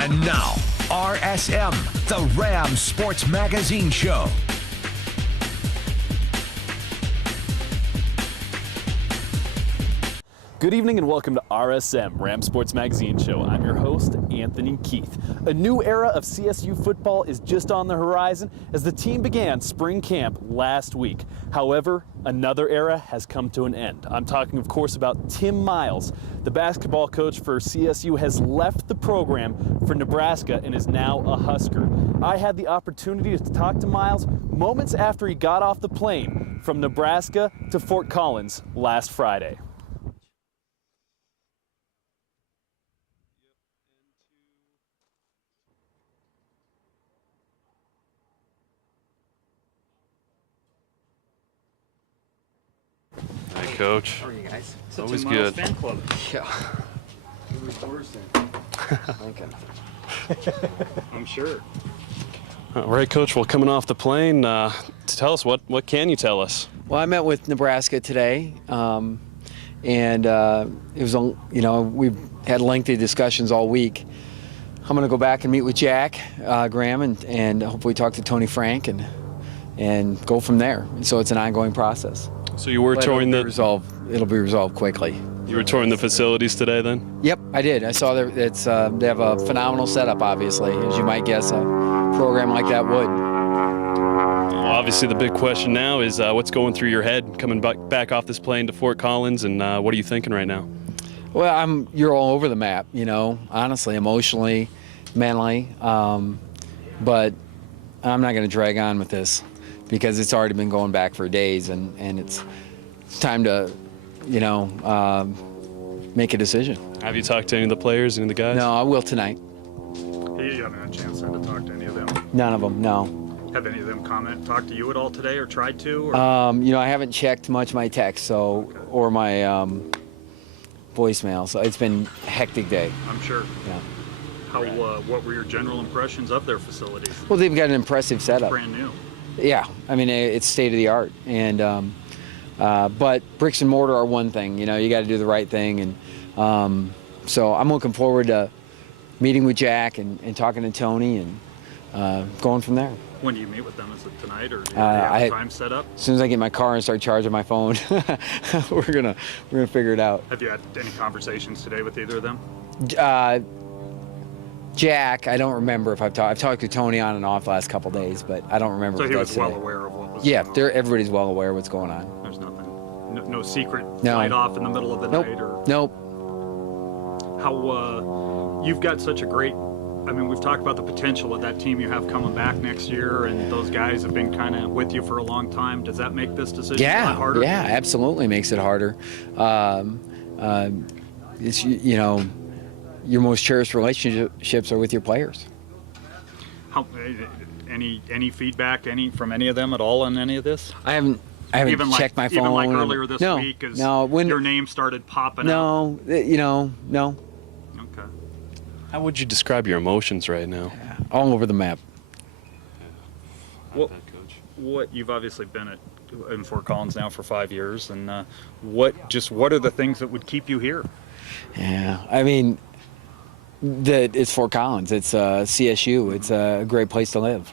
And now, RSM, the Rams Sports Magazine Show. Good evening and welcome to RSM, Rams Sports Magazine Show. I'm your host, Anthony Keith. A new era of CSU football is just on the horizon as the team began spring camp last week. However, another era has come to an end. I'm talking, of course, about Tim Miles. The basketball coach for CSU has left the program for Nebraska and is now a Husker. I had the opportunity to talk to Miles moments after he got off the plane from Nebraska to Fort Collins last Friday. Hey, Coach. How are you guys? Always good. Fan club. Yeah. It was worse than Lincoln. I'm sure. All right, Coach. Well, coming off the plane, tell us what can you tell us? Well, I met with Nebraska today, and it was, we've had lengthy discussions all week. I'm going to go back and meet with Jack Graham and hopefully talk to Tony Frank and go from there. So it's an ongoing process. So you were touring It'll be resolved quickly. You were touring the facilities today, then? Yep, I did. I saw they have a phenomenal setup, obviously, as you might guess a program like that would. Obviously, the big question now is what's going through your head coming back off this plane to Fort Collins, and what are you thinking right now? Well, you're all over the map, honestly, emotionally, mentally, but I'm not going to drag on with this because it's already been going back for days, and it's time to, make a decision. Have you talked to any of the players, any of the guys? No, I will tonight. You haven't had a chance to talk to any of them? None of them, no. Have any of them talked to you at all today or tried to? Or? I haven't checked much my text, or my voicemail, so it's been a hectic day. I'm sure. Yeah. What were your general impressions of their facilities? Well, they've got an impressive setup. Brand new. Yeah, I mean, it's state of the art, and but bricks and mortar are one thing. You got to do the right thing, and so I'm looking forward to meeting with Jack and talking to Tony and going from there. When do you meet with them? Is it tonight, or do you have a time set up? As soon as I get my car and start charging my phone, we're gonna figure it out. Have you had any conversations today with either of them? Jack, I don't remember if I've talked to Tony on and off the last couple days, but I don't remember. So if he that's was well today. aware of what was Yeah, going on? everybody's well aware of what's going on. There's nothing, no secret No. light off in the middle of the Nope. night? Or Nope. How you've got such a great, we've talked about the potential of that team you have coming back next year, and those guys have been kind of with you for a long time. Does that make this decision a lot harder? Yeah, absolutely makes it harder. It's, your most cherished relationships are with your players. Any feedback from any of them at all on any of this? I haven't Even checked my phone. Even like earlier this week, as your name started popping up. No. Okay. How would you describe your emotions right now? All over the map. What you've obviously been in Fort Collins now for 5 years, and what are the things that would keep you here? Yeah, it's Fort Collins. It's CSU. It's a great place to live.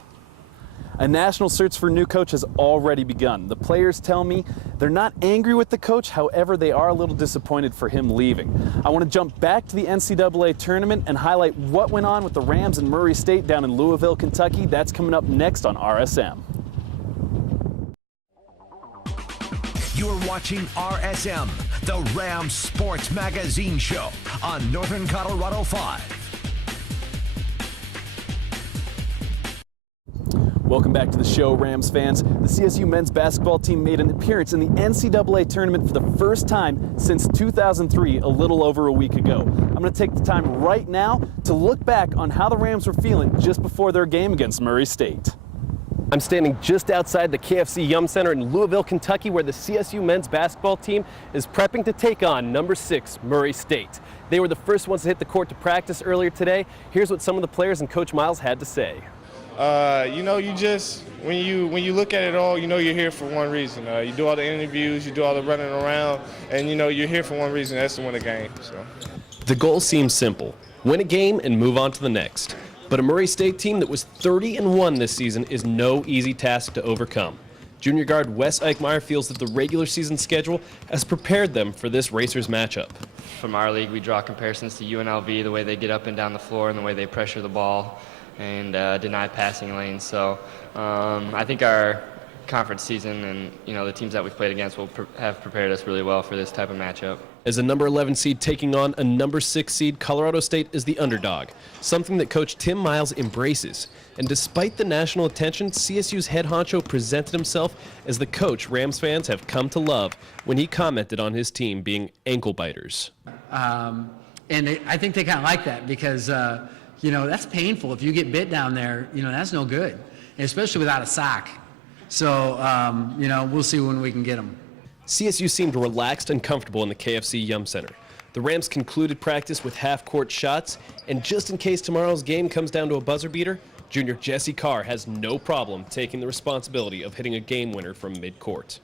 A national search for a new coach has already begun. The players tell me they're not angry with the coach, however, they are a little disappointed for him leaving. I want to jump back to the NCAA tournament and highlight what went on with the Rams and Murray State down in Louisville, Kentucky. That's coming up next on RSM. You're watching RSM, the Rams Sports Magazine Show on Northern Colorado 5. Welcome back to the show, Rams fans. The CSU men's basketball team made an appearance in the NCAA tournament for the first time since 2003, a little over a week ago. I'm going to take the time right now to look back on how the Rams were feeling just before their game against Murray State. I'm standing just outside the KFC Yum Center in Louisville, Kentucky, where the CSU men's basketball team is prepping to take on number 6 Murray State. They were the first ones to hit the court to practice earlier today. Here's what some of the players and Coach Miles had to say. You just, when you look at it all, you're here for one reason. You do all the interviews, you do all the running around, and you're here for one reason, that's to win a game. So. The goal seems simple: win a game and move on to the next. But a Murray State team that was 30-1 this season is no easy task to overcome. Junior guard Wes Eichmeyer feels that the regular season schedule has prepared them for this Racers matchup. From our league, we draw comparisons to UNLV, the way they get up and down the floor and the way they pressure the ball and deny passing lanes. So I think our conference season and the teams that we've played against will have prepared us really well for this type of matchup. As a number 11 seed taking on a number 6 seed, Colorado State is the underdog, something that Coach Tim Miles embraces. And despite the national attention, CSU's head honcho presented himself as the coach Rams fans have come to love when he commented on his team being ankle biters. And I think they kind of like that because, that's painful. If you get bit down there, that's no good, and especially without a sock. So, we'll see when we can get them. CSU seemed relaxed and comfortable in the KFC Yum Center. The Rams concluded practice with half-court shots, and just in case tomorrow's game comes down to a buzzer beater, junior Jesse Carr has no problem taking the responsibility of hitting a game winner from mid-court.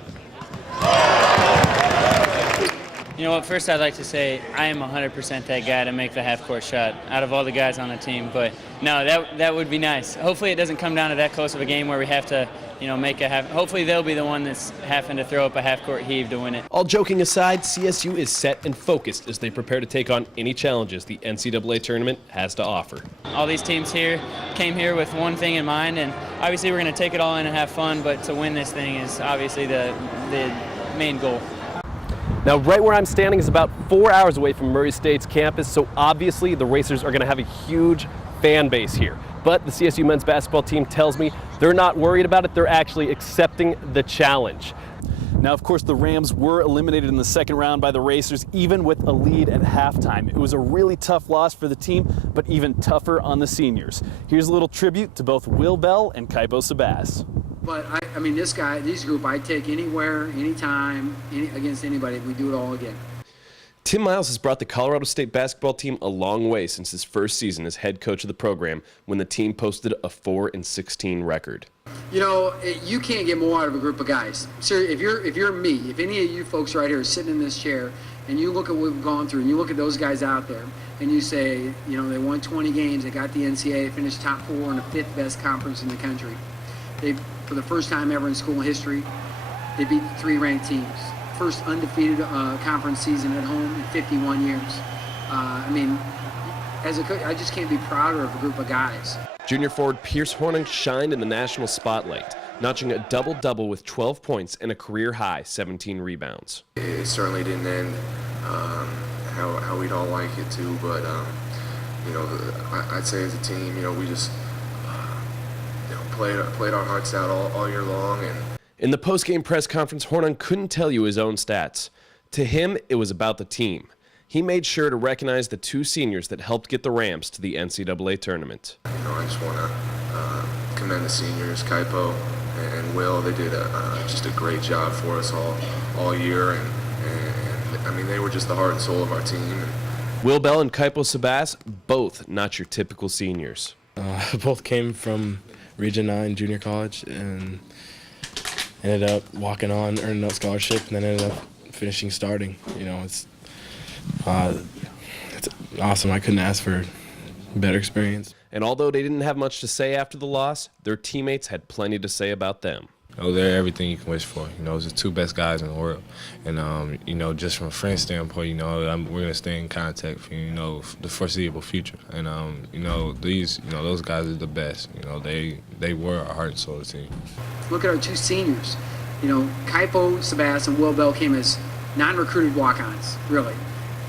You know what, first I'd like to say I am 100% that guy to make the half-court shot out of all the guys on the team, but no, that would be nice. Hopefully it doesn't come down to that close of a game where we have to, make a half. Hopefully they'll be the one that's having to throw up a half-court heave to win it. All joking aside, CSU is set and focused as they prepare to take on any challenges the NCAA tournament has to offer. All these teams here came here with one thing in mind, and obviously we're going to take it all in and have fun, but to win this thing is obviously the main goal. Now, right where I'm standing is about 4 hours away from Murray State's campus, so obviously the Racers are going to have a huge fan base here. But the CSU men's basketball team tells me they're not worried about it. They're actually accepting the challenge. Now, of course, the Rams were eliminated in the second round by the Racers, even with a lead at halftime. It was a really tough loss for the team, but even tougher on the seniors. Here's a little tribute to both Will Bell and Kaipo Sabas. But this group, I'd take anywhere, anytime, against anybody. We do it all again. Tim Miles has brought the Colorado State basketball team a long way since his first season as head coach of the program, when the team posted a 4-16 record. You can't get more out of a group of guys. Seriously, if you're me, if any of you folks right here are sitting in this chair, and you look at what we've gone through, and you look at those guys out there, and you say, they won 20 games, they got the NCAA, finished top 4 in the 5th best conference in the country. They, for the first time ever in school history, they beat 3 ranked teams. First undefeated conference season at home in 51 years. As a coach, I just can't be prouder of a group of guys. Junior forward Pierce Hornung shined in the national spotlight, notching a double-double with 12 points and a career-high 17 rebounds. It certainly didn't end how we'd all like it to, but I'd say as a team, we just played our hearts out all year long. And in the post-game press conference, Hornung couldn't tell you his own stats. To him, it was about the team. He made sure to recognize the 2 seniors that helped get the Rams to the NCAA tournament. I just want to commend the seniors, Kaipo and Will. They did just a great job for us all year, and they were just the heart and soul of our team. Will Bell and Kaipo Sabas, both not your typical seniors. Both came from Region 9 junior college and ended up walking on, earning that scholarship, and then ended up finishing starting. It's awesome. I couldn't ask for a better experience. And although they didn't have much to say after the loss, their teammates had plenty to say about them. They're everything you can wish for. It's the 2 best guys in the world. And, just from a friend standpoint, we're going to stay in contact for, the foreseeable future. And, those guys are the best. They were our heart and soul of the team. Look at our 2 seniors. Kaipo Sabas and Will Bell came as non-recruited walk-ons, really.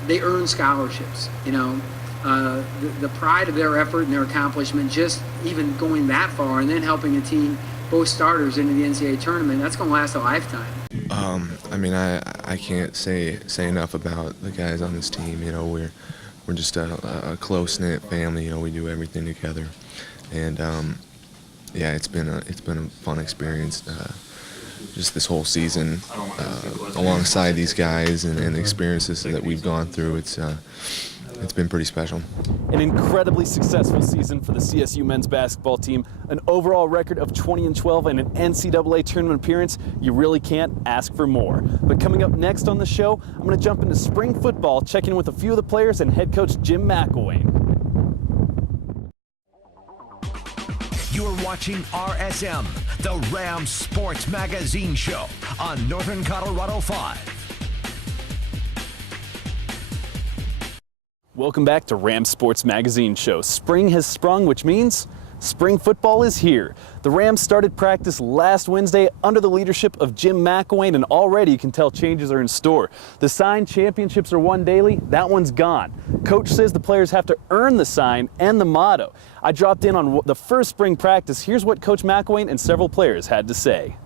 They earned scholarships, The pride of their effort and their accomplishment, just even going that far and then helping a team, both starters, into the NCAA tournament, that's going to last a lifetime. I can't say enough about the guys on this team. We're just a close-knit family. We do everything together, and it's been a fun experience. Just this whole season, alongside these guys and the experiences that we've gone through, it's been pretty special. An incredibly successful season for the CSU men's basketball team, an overall record of 20-12 and an NCAA tournament appearance. You really can't ask for more. But coming up next on the show, I'm going to jump into spring football, checking in with a few of the players and head coach Jim McElwain. You're watching RSM, the Rams Sports Magazine Show on Northern Colorado 5. Welcome back to Rams Sports Magazine Show. Spring has sprung, which means spring football is here. The Rams started practice last Wednesday under the leadership of Jim McElwain, and already you can tell changes are in store. The sign, championships are won daily, that one's gone. Coach says the players have to earn the sign and the motto. I dropped in on the first spring practice. Here's what Coach McElwain and several players had to say.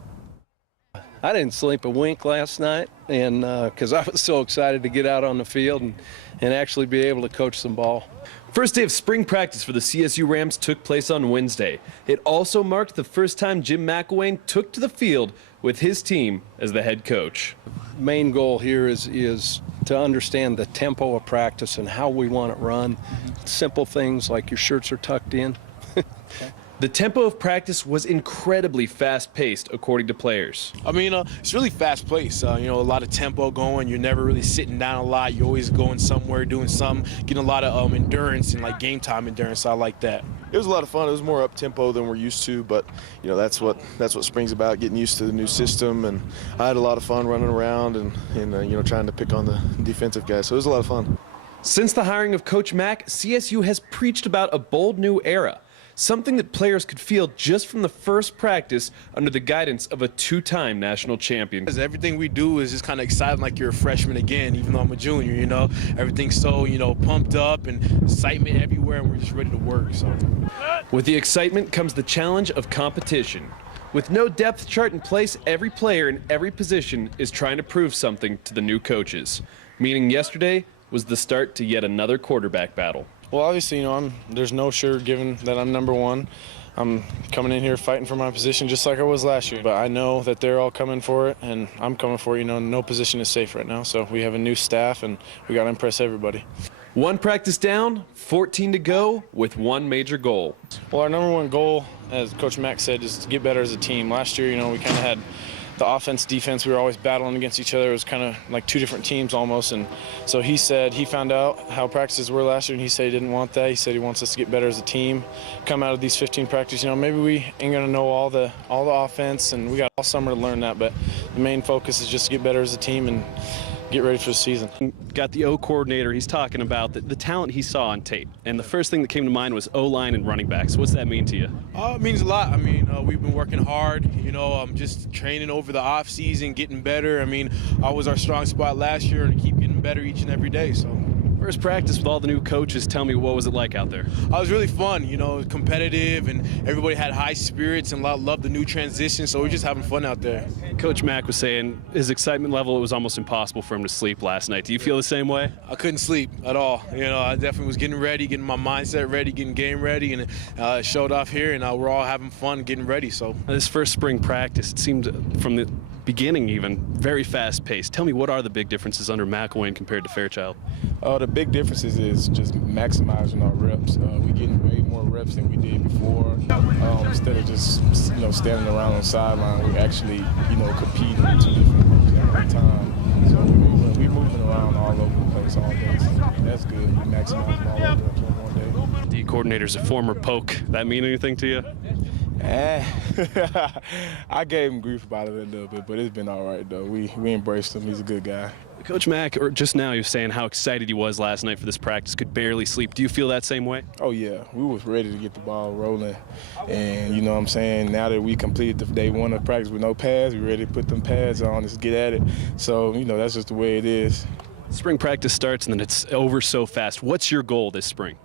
I didn't sleep a wink last night, and because I was so excited to get out on the field and actually be able to coach some ball. First day of spring practice for the CSU Rams took place on Wednesday. It also marked the first time Jim McElwain took to the field with his team as the head coach. Main goal here is to understand the tempo of practice and how we want it run. Simple things like your shirts are tucked in. The tempo of practice was incredibly fast-paced, according to players. I mean, it's really fast-paced. A lot of tempo going. You're never really sitting down a lot. You're always going somewhere, doing something, getting a lot of endurance and like game time endurance. I like that. It was a lot of fun. It was more up-tempo than we're used to, but that's what spring's about, getting used to the new system. And I had a lot of fun running around and trying to pick on the defensive guys. So it was a lot of fun. Since the hiring of Coach Mack, CSU has preached about a bold new era. Something that players could feel just from the first practice under the guidance of a two-time national champion. Everything we do is just kind of exciting like you're a freshman again, even though I'm a junior, Everything's so, pumped up and excitement everywhere, and we're just ready to work, so. With the excitement comes the challenge of competition. With no depth chart in place, every player in every position is trying to prove something to the new coaches. Meaning yesterday was the start to yet another quarterback battle. Well, obviously, there's no sure given that I'm number one. I'm coming in here fighting for my position just like I was last year. But I know that they're all coming for it, and I'm coming for it. No position is safe right now. So we have a new staff, and we got to impress everybody. One practice down, 14 to go, with one major goal. Well, our number one goal, as Coach Mack said, is to get better as a team. Last year, we kind of had the offense, defense, we were always battling against each other. It was kind of like two different teams almost. And so he said he found out how practices were last year, and he said he didn't want that. He said he wants us to get better as a team, come out of these 15 practices. Maybe we ain't going to know all the offense, and we got all summer to learn that. But the main focus is just to get better as a team and get ready for the season. Got the O coordinator. He's talking about the talent he saw on tape. And the first thing that came to mind was O-line and running backs. What's that mean to you? It means a lot. We've been working hard, just training over the off season, getting better. I was our strong spot last year and keep getting better each and every day. So. First practice with all the new coaches. Tell me, what was it like out there? It was really fun, competitive, and everybody had high spirits and loved the new transition, so we're just having fun out there. Coach Mack was saying his excitement level, it was almost impossible for him to sleep last night. Do you feel the same way? I couldn't sleep at all. I definitely was getting ready, getting my mindset ready, getting game ready, and it showed off here, and we're all having fun getting ready. So this first spring practice, it seemed from the beginning even very fast-paced. Tell me, what are the big differences under McElwain compared to Fairchild? The big differences is just maximizing our reps. We're getting way more reps than we did before. Instead of just standing around on the sideline, we're actually competing in two different groups at one time. So we're moving around all over the place all day. So that's good. We maximize all our reps on one day. The coordinator's a former Poke. That mean anything to you? I gave him grief about it a little bit, but it's been all right, though. We embraced him. He's a good guy. Coach Mack, or just now, he was saying how excited he was last night for this practice, could barely sleep. Do you feel that same way? Oh, yeah. We was ready to get the ball rolling. And, now that we completed the day one of practice with no pads, we're ready to put them pads on and get at it. So, that's just the way it is. Spring practice starts, and then it's over so fast. What's your goal this spring?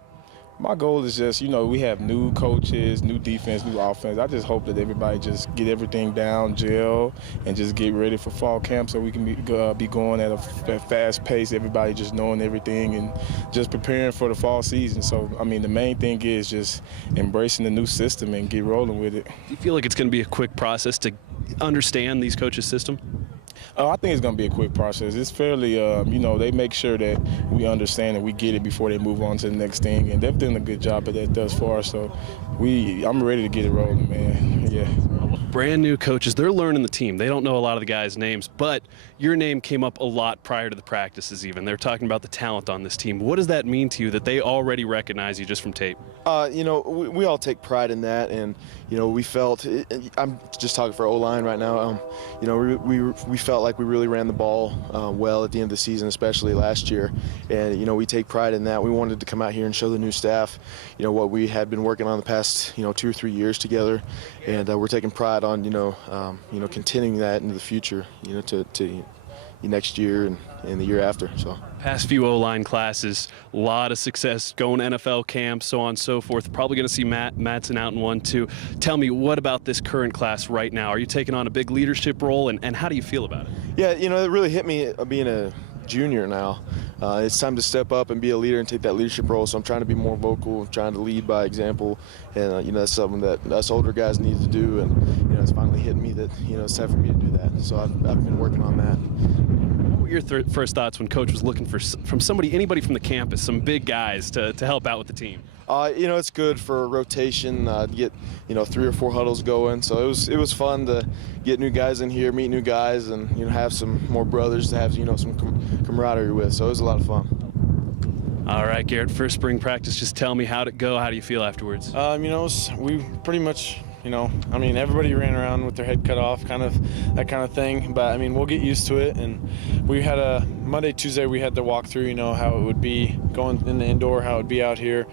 My goal is just, we have new coaches, new defense, new offense. I just hope that everybody just get everything down, gel, and just get ready for fall camp so we can be going at a fast pace, everybody just knowing everything and just preparing for the fall season. So, the main thing is just embracing the new system and get rolling with it. Do you feel like it's going to be a quick process to understand these coaches' system? Oh, I think it's going to be a quick process. It's fairly, you know, they make sure that we understand and we get it before they move on to the next thing, and they've done a good job at that thus far. So I'm ready to get it rolling, man. Yeah. Brand new coaches, they're learning the team. They don't know a lot of the guys' names, but your name came up a lot prior to the practices even. They're talking about the talent on this team. What does that mean to you that they already recognize you just from tape? You know, we all take pride in that, and, you know, we felt, I'm just talking for O-line right now, you know, we felt like we really ran the ball well at the end of the season, especially last year, and, you know, we take pride in that. We wanted to come out here and show the new staff, you know, what we had been working on the past, you know, 2 or 3 years together, and we're taking pride on, you know, continuing that into the future, you know, to next year and the year after. So past few O-line classes, a lot of success going to NFL camps, so on and so forth. Probably going to see Mattson out in 1 too. Tell me, what about this current class right now? Are you taking on a big leadership role, and how do you feel about it? Yeah, you know, it really hit me being a junior now. It's time to step up and be a leader and take that leadership role, so I'm trying to be more vocal, trying to lead by example, and you know, that's something that us older guys need to do, and you know, it's finally hitting me that, you know, it's time for me to do that. So I've been working on that. What were your first thoughts when Coach was looking for anybody from the campus, some big guys to help out with the team? You know, it's good for rotation to get, you know, 3 or 4 huddles going. So it was fun to get new guys in here, meet new guys, and, you know, have some more brothers to have, you know, some camaraderie with. So it was a lot of fun. All right, Garrett, first spring practice, just tell me how'd it go? How do you feel afterwards? You know, we pretty much, you know, I mean, everybody ran around with their head cut off, kind of that kind of thing. But I mean, we'll get used to it. And we had a Monday, Tuesday, we had to walk through, you know, how it would be going in the indoor, how it would be out here.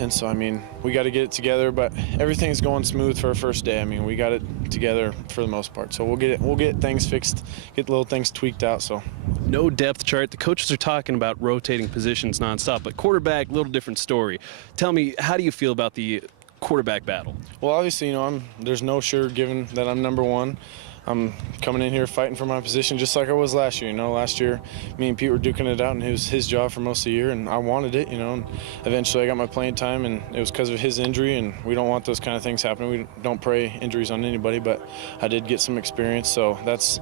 And so, I mean, we got to get it together. But everything's going smooth for our first day. I mean, we got it together for the most part. So we'll get things fixed, get little things tweaked out. So. No depth chart. The coaches are talking about rotating positions nonstop, but quarterback, little different story. Tell me, how do you feel about the quarterback battle? Well, obviously, you know, there's no sure given that I'm number one. I'm coming in here fighting for my position just like I was last year. You know, last year me and Pete were duking it out, and it was his job for most of the year, and I wanted it, you know, and eventually I got my playing time, and it was because of his injury, and we don't want those kind of things happening. We don't pray injuries on anybody, but I did get some experience, so that's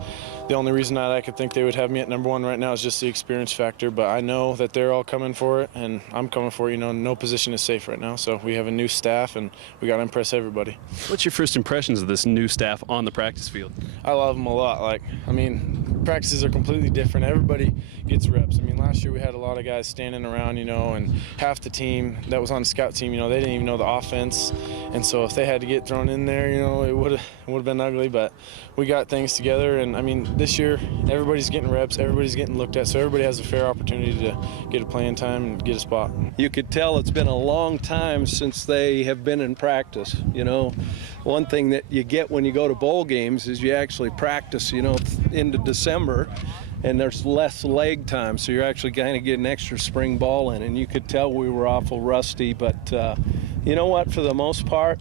the only reason that I could think they would have me at number 1 right now is just the experience factor, but I know that they're all coming for it, and I'm coming for it. You know, no position is safe right now, so we have a new staff, and we got to impress everybody. What's your first impressions of this new staff on the practice field? I love them a lot. Like, I mean, practices are completely different. Everybody gets reps. I mean, last year we had a lot of guys standing around, you know, and half the team that was on the scout team, you know, they didn't even know the offense, and so if they had to get thrown in there, you know, it would have been ugly, but we got things together, and I mean, this year everybody's getting reps, everybody's getting looked at, so everybody has a fair opportunity to get a playing time and get a spot. You could tell it's been a long time since they have been in practice. You know, one thing that you get when you go to bowl games is you actually practice, you know, into December, and there's less leg time, so you're actually kind of getting extra spring ball in, and you could tell we were awful rusty, but you know what, for the most part,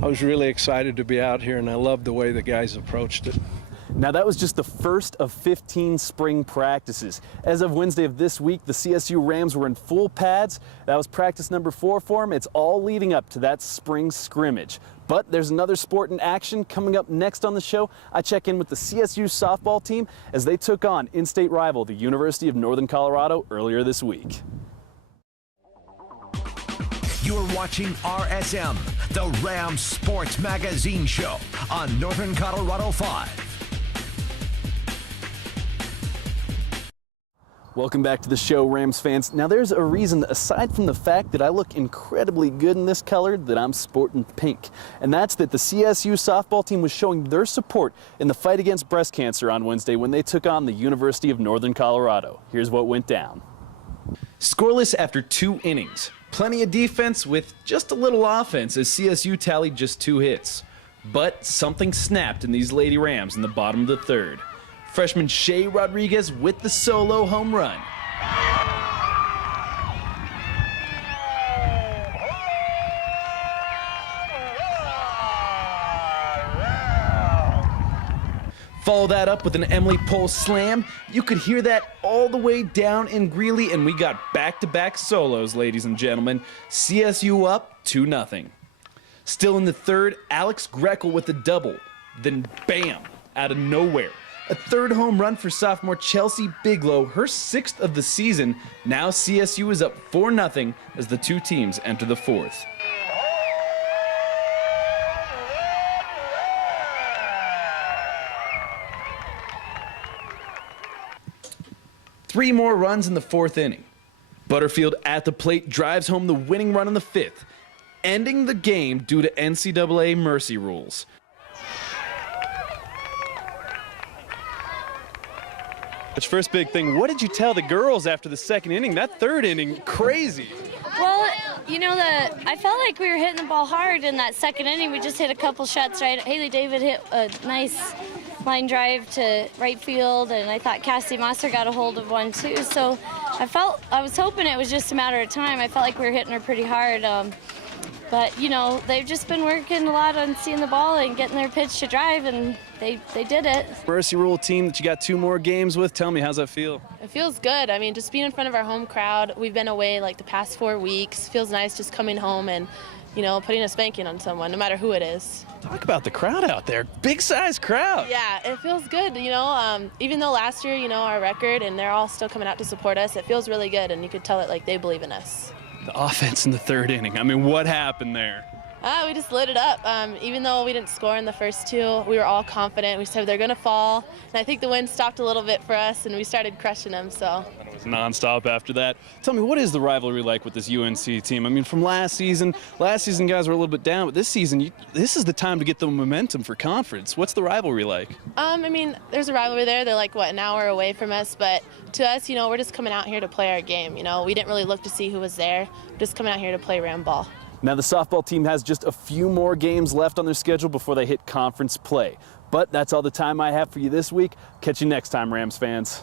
I was really excited to be out here, and I loved the way the guys approached it. Now, that was just the first of 15 spring practices. As of Wednesday of this week, the CSU Rams were in full pads. That was practice number 4 for them. It's all leading up to that spring scrimmage. But there's another sport in action coming up next on the show. I check in with the CSU softball team as they took on in-state rival, the University of Northern Colorado, earlier this week. You're watching RSM, the Rams Sports Magazine Show on Northern Colorado 5. Welcome back to the show, Rams fans. Now, there's a reason, aside from the fact that I look incredibly good in this color, that I'm sporting pink. And that's that the CSU softball team was showing their support in the fight against breast cancer on Wednesday when they took on the University of Northern Colorado. Here's what went down. Scoreless after 2 innings. Plenty of defense with just a little offense as CSU tallied just 2 hits. But something snapped in these Lady Rams in the bottom of the 3rd. Freshman Shea Rodriguez with the solo home run. Follow that up with an Emily Pohl slam. You could hear that all the way down in Greeley, and we got back-to-back solos, ladies and gentlemen. CSU up 2-0. Still in the 3rd, Alex Grekel with a double. Then bam, out of nowhere, A third home run for sophomore Chelsea Biglow, her 6th of the season. Now CSU is up 4-0 as the two teams enter the 4th. Three more runs in the 4th inning. Butterfield at the plate drives home the winning run in the 5th, ending the game due to NCAA mercy rules. First big thing, what did you tell the girls after the 2nd inning? That 3rd inning, crazy. Well, you know, I felt like we were hitting the ball hard in that 2nd inning. We just hit a couple shots right. Haley David hit a nice line drive to right field, and I thought Cassie Mosser got a hold of one too. So I was hoping it was just a matter of time. I felt like we were hitting her pretty hard. But, you know, they've just been working a lot on seeing the ball and getting their pitch to drive, and they did it. Mercy Rule team that you got 2 more games with. Tell me, how's that feel? It feels good. I mean, just being in front of our home crowd. We've been away like the past 4 weeks. Feels nice just coming home and, you know, putting a spanking on someone, no matter who it is. Talk about the crowd out there. Big size crowd. Yeah, it feels good. You know, even though last year, you know, our record, and they're all still coming out to support us, it feels really good, and you could tell it like they believe in us. The offense in the 3rd inning. I mean, what happened there? We just lit it up. Even though we didn't score in the first 2, we were all confident. We said they're going to fall, and I think the wind stopped a little bit for us, and we started crushing them. So it was nonstop after that. Tell me, what is the rivalry like with this UNC team? I mean, from last season guys were a little bit down, but this season, this is the time to get the momentum for conference. What's the rivalry like? I mean, there's a rivalry there. They're like, what, an hour away from us, but to us, you know, we're just coming out here to play our game. You know, we didn't really look to see who was there. We're just coming out here to play round ball. Now the softball team has just a few more games left on their schedule before they hit conference play. But that's all the time I have for you this week. Catch you next time, Rams fans.